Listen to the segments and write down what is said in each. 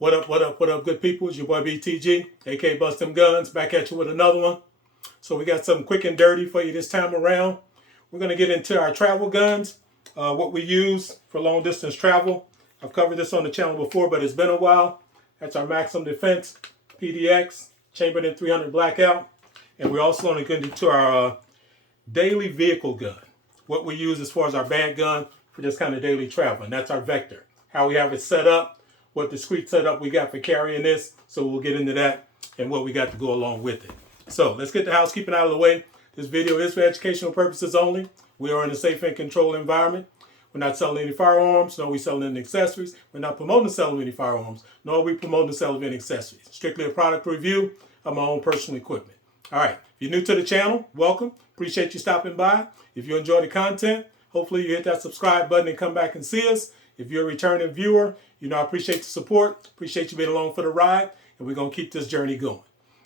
What up, what up, what up, good people? It's your boy BTG, aka Bust Them Guns, back at you with another one. So we got something quick and dirty for you this time around. We're going to get into our travel guns, what we use for long distance travel. I've covered this on the channel before, but it's been a while. That's our Maxim Defense PDX, chambered in 300 blackout. And we're also going to get into our daily vehicle gun, what we use as far as our bag gun for this kind of daily travel. And that's our Vector, how we have it set up, what discrete setup we got for carrying this. So we'll get into that and what we got to go along with it. So let's get the housekeeping out of the way. This video is for educational purposes only. We are in a safe and controlled environment. We're not selling any firearms, nor are we selling any accessories. We're not promoting the sale of any firearms, nor are we promoting the sale of any accessories. Strictly a product review of my own personal equipment. All right, if you're new to the channel, welcome. Appreciate you stopping by. If you enjoy the content, hopefully you hit that subscribe button and come back and see us. If you're a returning viewer, I appreciate the support. Appreciate you being along for the ride, and we're going to keep this journey going.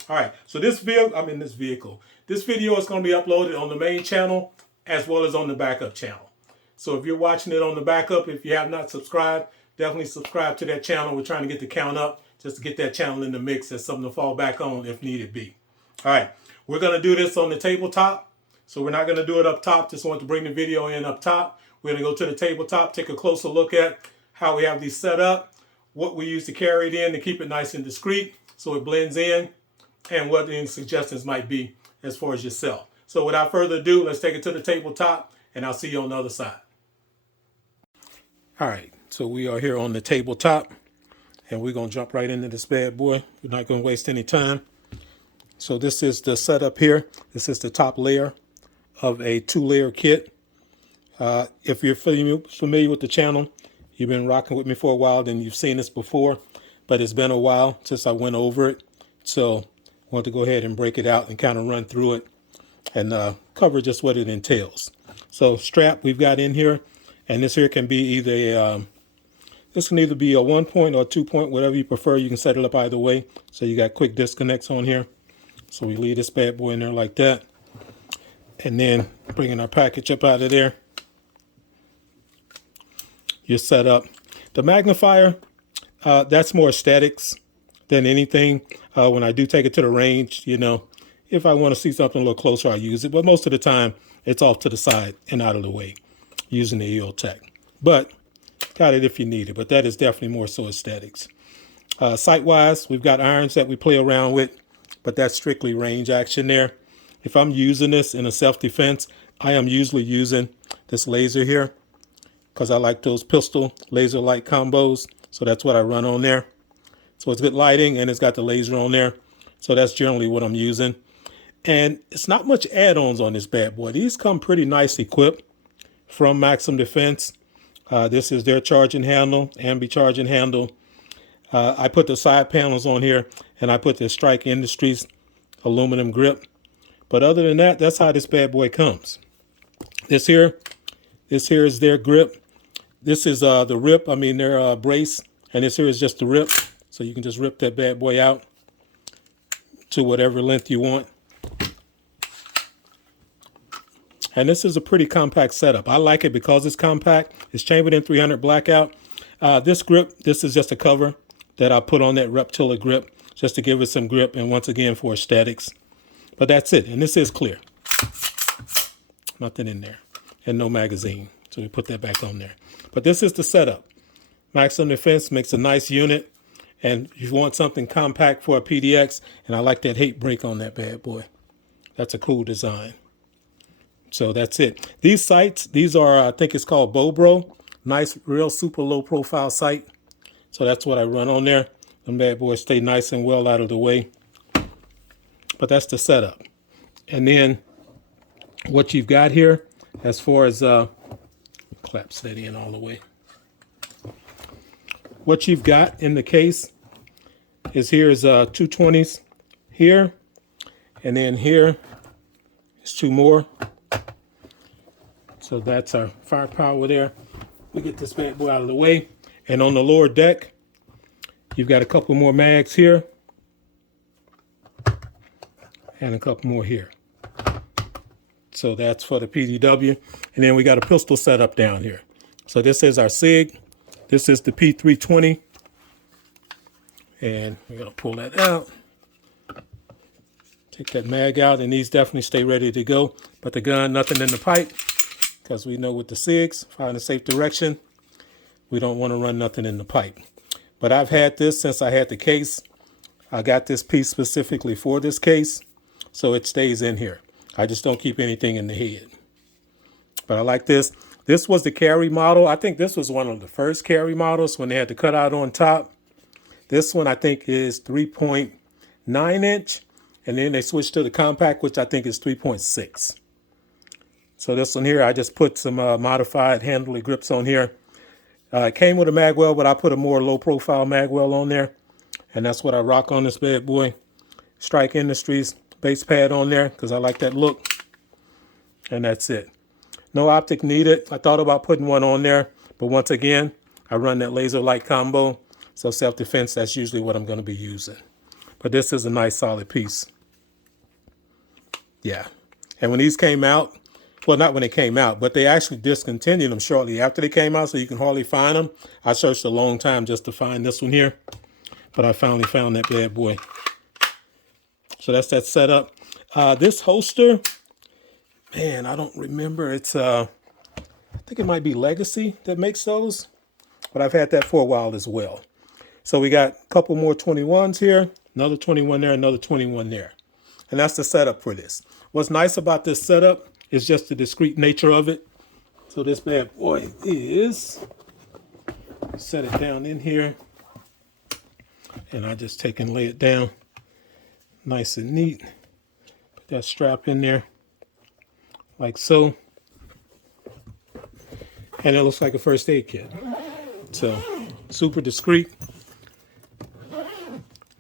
All right, so this video is going to be uploaded on the main channel as well as on the backup channel. So if you're watching it on the backup, if you have not subscribed, definitely subscribe to that channel. We're trying to get the count up just to get that channel in the mix as something to fall back on if needed be. All right, we're going to do this on the tabletop. So we're not going to do it up top. Just want to bring the video in up top. We're going to go to the tabletop, take a closer look at how we have these set up, what we use to carry it in to keep it nice and discreet so it blends in, and what any suggestions might be as far as yourself. So without further ado, let's take it to the tabletop, and I'll see you on the other side. All right, so we are here on the tabletop, and we're going to jump right into this bad boy. We're not going to waste any time. So this is the setup here. This is the top layer of a 2-layer kit. If you're familiar with the channel, you've been rocking with me for a while, then you've seen this before, but it's been a while since I went over it. So I want to go ahead and break it out and kind of run through it and cover just what it entails. So strap we've got in here, and this here can be either this can either be a 1-point or 2-point, whatever you prefer. You can set it up either way. So you got quick disconnects on here. So we leave this bad boy in there like that. And then bringing our package up out of there. You're set up. The magnifier, that's more aesthetics than anything. When I do take it to the range, if I want to see something a little closer, I use it. But most of the time, it's off to the side and out of the way using the EOTech. But got it if you need it. But that is definitely more so aesthetics. Sight-wise, we've got irons that we play around with, but that's strictly range action there. If I'm using this in a self-defense, I am usually using this laser here because I like those pistol laser light combos. So that's what I run on there. So it's good lighting and it's got the laser on there. So that's generally what I'm using. And it's not much add-ons on this bad boy. These come pretty nice equipped from Maxim Defense. This is their charging handle, ambi charging handle. I put the side panels on here and I put the Strike Industries aluminum grip. But other than that, that's how this bad boy comes. This here is their grip. This is the rip, their brace, and this here is just the rip. So you can just rip that bad boy out to whatever length you want. And this is a pretty compact setup. I like it because it's compact. It's chambered in 300 blackout. This grip, this is just a cover that I put on that Reptilla grip just to give it some grip and once again for aesthetics. But that's it. And this is clear. Nothing in there. And no magazine. So we put that back on there. But this is the setup. Maxim Defense makes a nice unit. And if you want something compact for a PDX, and I like that hate break on that bad boy. That's a cool design. So that's it. These sights, these are, I think it's called Bobro. Nice, real super low profile sight. So that's what I run on there. Them bad boys stay nice and well out of the way. But that's the setup. And then what you've got here, as far as, collapse that in all the way. What you've got in the case is here's 220s here. And then here is 2 more. So that's our firepower there. We get this bad boy out of the way. And on the lower deck, you've got a couple more mags here. And a couple more here. So that's for the PDW. And then we got a pistol setup down here. So this is our SIG. This is the P320. And we're going to pull that out. Take that mag out, and these definitely stay ready to go. But the gun, nothing in the pipe, because we know with the SIGs, find a safe direction, we don't want to run nothing in the pipe. But I've had this since I had the case. I got this piece specifically for this case, so it stays in here. I just don't keep anything in the head. But I like this. This was the carry model. I think this was one of the first carry models when they had the cutout on top. This one I think is 3.9 inch. And then they switched to the compact, which I think is 3.6. So this one here, I just put some modified handle grips on here. It came with a magwell, but I put a more low profile magwell on there. And that's what I rock on this bad boy. Strike Industries base pad on there because I like that look. And that's it. No optic needed. I thought about putting one on there, but once again, I run that laser light combo. So self-defense, that's usually what I'm going to be using. But this is a nice solid piece. Yeah. And when these came out, well, not when they came out, but they actually discontinued them shortly after they came out, so you can hardly find them. I searched a long time just to find this one here, but I finally found that bad boy. So that's that setup. This holster, man, I don't remember. It's, I think it might be Legacy that makes those, but I've had that for a while as well. So we got a couple more 21s here, another 21 there, another 21 there. And that's the setup for this. What's nice about this setup is just the discreet nature of it. So this bad boy is, set it down in here, and I just take and lay it down nice and neat. Put that strap in there like so. And it looks like a first aid kit. So super discreet.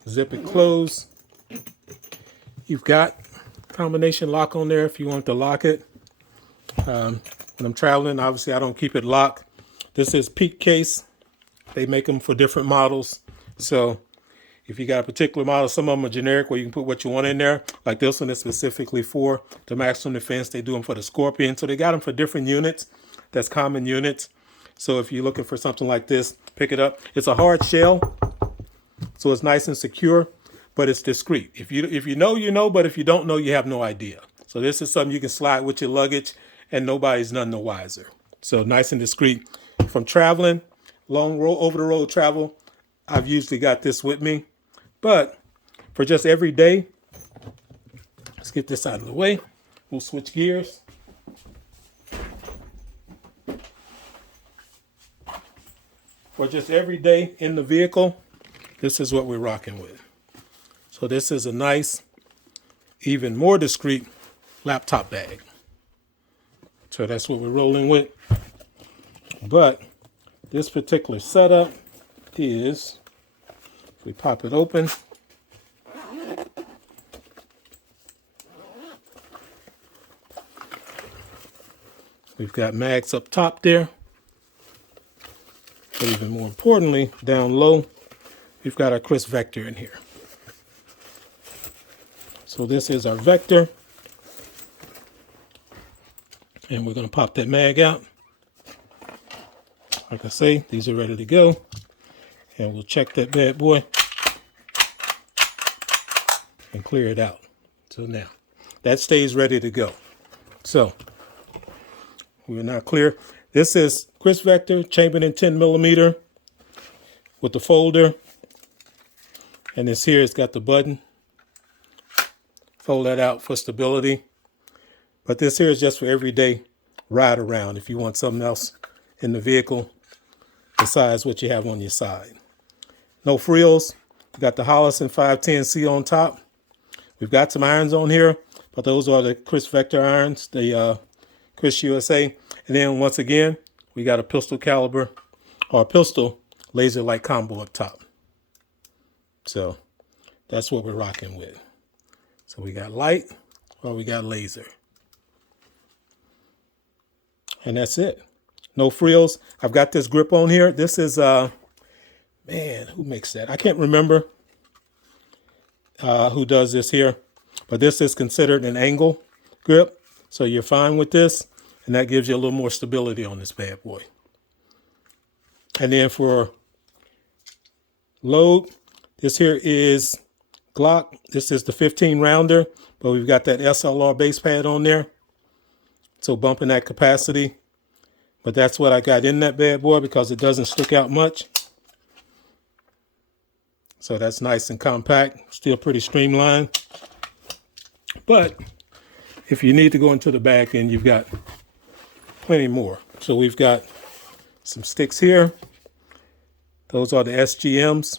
Zip it closed. You've got combination lock on there if you want to lock it. When I'm traveling, obviously I don't keep it locked. This is Peak Case. They make them for different models. So if you got a particular model, some of them are generic where you can put what you want in there. Like this one is specifically for the Maximum Defense. They do them for the Scorpion. So they got them for different units. That's common units. So if you're looking for something like this, pick it up. It's a hard shell, so it's nice and secure, but it's discreet. If you know, you know, but if you don't know, you have no idea. So this is something you can slide with your luggage, and nobody's none the wiser. So nice and discreet. From traveling, long road, over the road travel, I've usually got this with me. But for just every day, let's get this out of the way. We'll switch gears. For just every day in the vehicle, this is what we're rocking with. So this is a nice, even more discreet laptop bag. So that's what we're rolling with. But this particular setup is, if we pop it open, we've got mags up top there. But even more importantly, down low, we've got our Kriss Vector in here. So this is our Vector. And we're going to pop that mag out. Like I say, these are ready to go. And we'll check that bad boy and clear it out. So now, that stays ready to go. So, we're now clear. This is Kriss Vector, chambered in 10mm with the folder. And this here, it's got the button. Fold that out for stability. But this here is just for everyday ride around if you want something else in the vehicle besides what you have on your side. No frills. We got the Holosun 510C on top. We've got some irons on here, but those are the Kriss Vector irons, the Kriss USA. And then once again, we got a pistol caliber or pistol laser light combo up top. So that's what we're rocking with. So we got light or we got laser. And that's it. No frills. I've got this grip on here. This is, man, who makes that? I can't remember who does this here. But this is considered an angle grip. So you're fine with this. And that gives you a little more stability on this bad boy. And then for load, This here is Glock. This is the 15 rounder, but we've got that SLR base pad on there. So bumping that capacity. But that's what I got in that bad boy because it doesn't stick out much. So that's nice and compact, still pretty streamlined. But if you need to go into the back, then you've got plenty more. So we've got some sticks here. Those are the SGMs.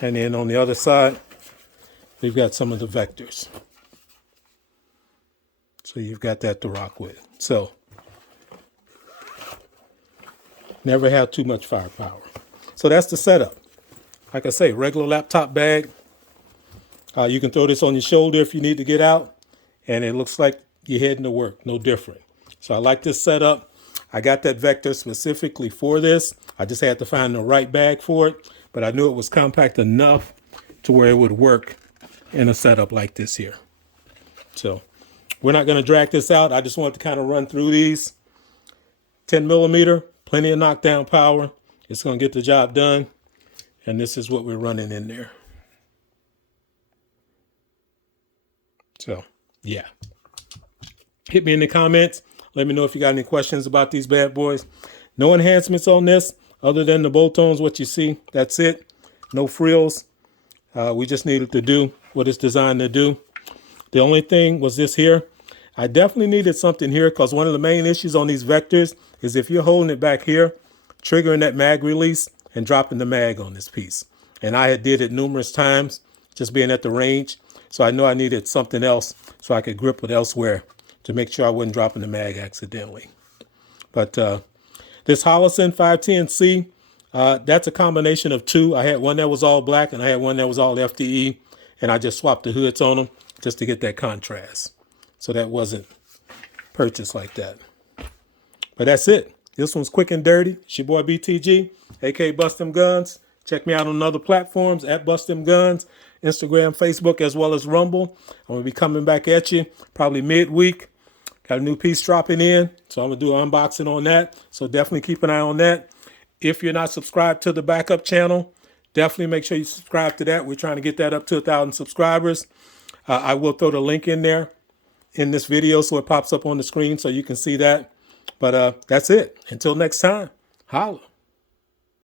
And then on the other side, we've got some of the Vectors. So you've got that to rock with. So never have too much firepower. So that's the setup. Like I say, regular laptop bag. You can throw this on your shoulder if you need to get out. And it looks like you're heading to work. No different. So I like this setup. I got that Vector specifically for this. I just had to find the right bag for it. But I knew it was compact enough to where it would work in a setup like this here. So we're not going to drag this out. I just wanted to kind of run through these. 10 millimeter, plenty of knockdown power. It's going to get the job done. And this is what we're running in there. So, yeah. Hit me in the comments. Let me know if you got any questions about these bad boys. No enhancements on this other than the bolt-ons, what you see. That's it. No frills. We just needed to do what it's designed to do. The only thing was this here. I definitely needed something here because one of the main issues on these Vectors is if you're holding it back here, triggering that mag release and dropping the mag on this piece. And I had did it numerous times, just being at the range. So I know I needed something else so I could grip it elsewhere to make sure I wasn't dropping the mag accidentally. But this Holosun 510C, that's a combination of two. I had one that was all black and I had one that was all FDE. And I just swapped the hoods on them just to get that contrast. So that wasn't purchased like that. But that's it. This one's quick and dirty. It's your boy BTG, aka Bust Them Guns. Check me out on other platforms at Bust Them Guns, Instagram, Facebook, as well as Rumble. I'm going to be coming back at you probably midweek. Got a new piece dropping in, so I'm going to do an unboxing on that. So definitely keep an eye on that. If you're not subscribed to the backup channel, definitely make sure you subscribe to that. We're trying to get that up to 1,000 subscribers. I will throw the link in there in this video so it pops up on the screen so you can see that. But that's it. Until next time, holla.